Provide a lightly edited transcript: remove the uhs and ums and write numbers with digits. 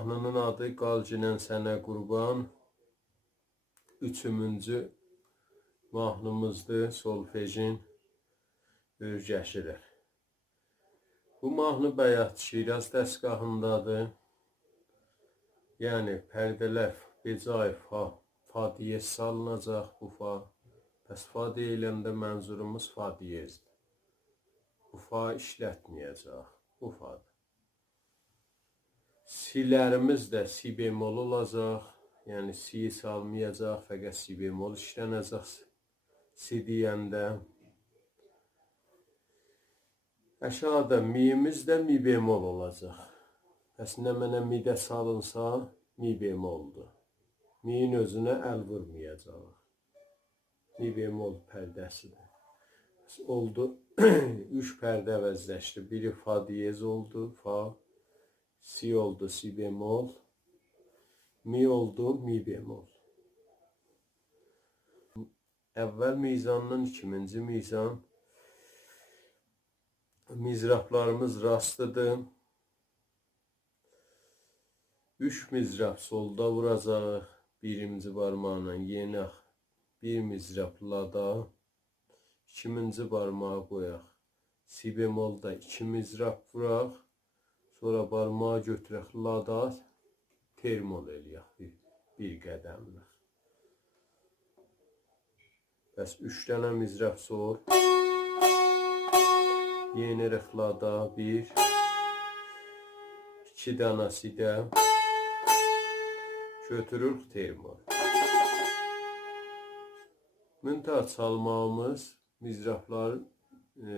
mahnının adı Qalcinen Sənə Qurban. Üçüncü mahnımızdır, solfejin Ürgəşilər. Bu mahnı Bəyat Şiraz dəstgahındadır. Yəni pərdələr becai fa diyez salınacaq bu fa. Pəs fa deyiləndə mənzurumuz fa diyezdir. Bu fa işlətməyəcək, bu fadır. Silərimiz də si bemol olacaq. Yəni si salmayacaq, fəqət si bemol işlənəcək si deyəndə. Aşağıda mi'miz də mi bemol olacaq. Pəs nə mənə mi də salınsa mi bemoldur. Mi'nin özünə əl vurmayacaq. Mi bemol pərdəsidir. Pəs oldu 3 pərdə əvəzləşdi. Biri fa diyez oldu, fa. Si oldu, si bemol. Mi oldu, mi bemol. Əvvəl mizandan ikinci mizan. Mizraplarımız rastlıdır. 3 mizrap solda vuracaq. Birinci barmağına yenək. Bir mizrap lada. İkinci barmağı qoyaq. Si bemolda 2 mizrap vuraq. Sonra barmağı götürək lada. Termol eləyək bir qədəmlə. Bəs 3 dənə mizrap sol. Yenərək lada 1. 2 dənəsi də götürürük termol. Müntəha çalmağımız mizrapların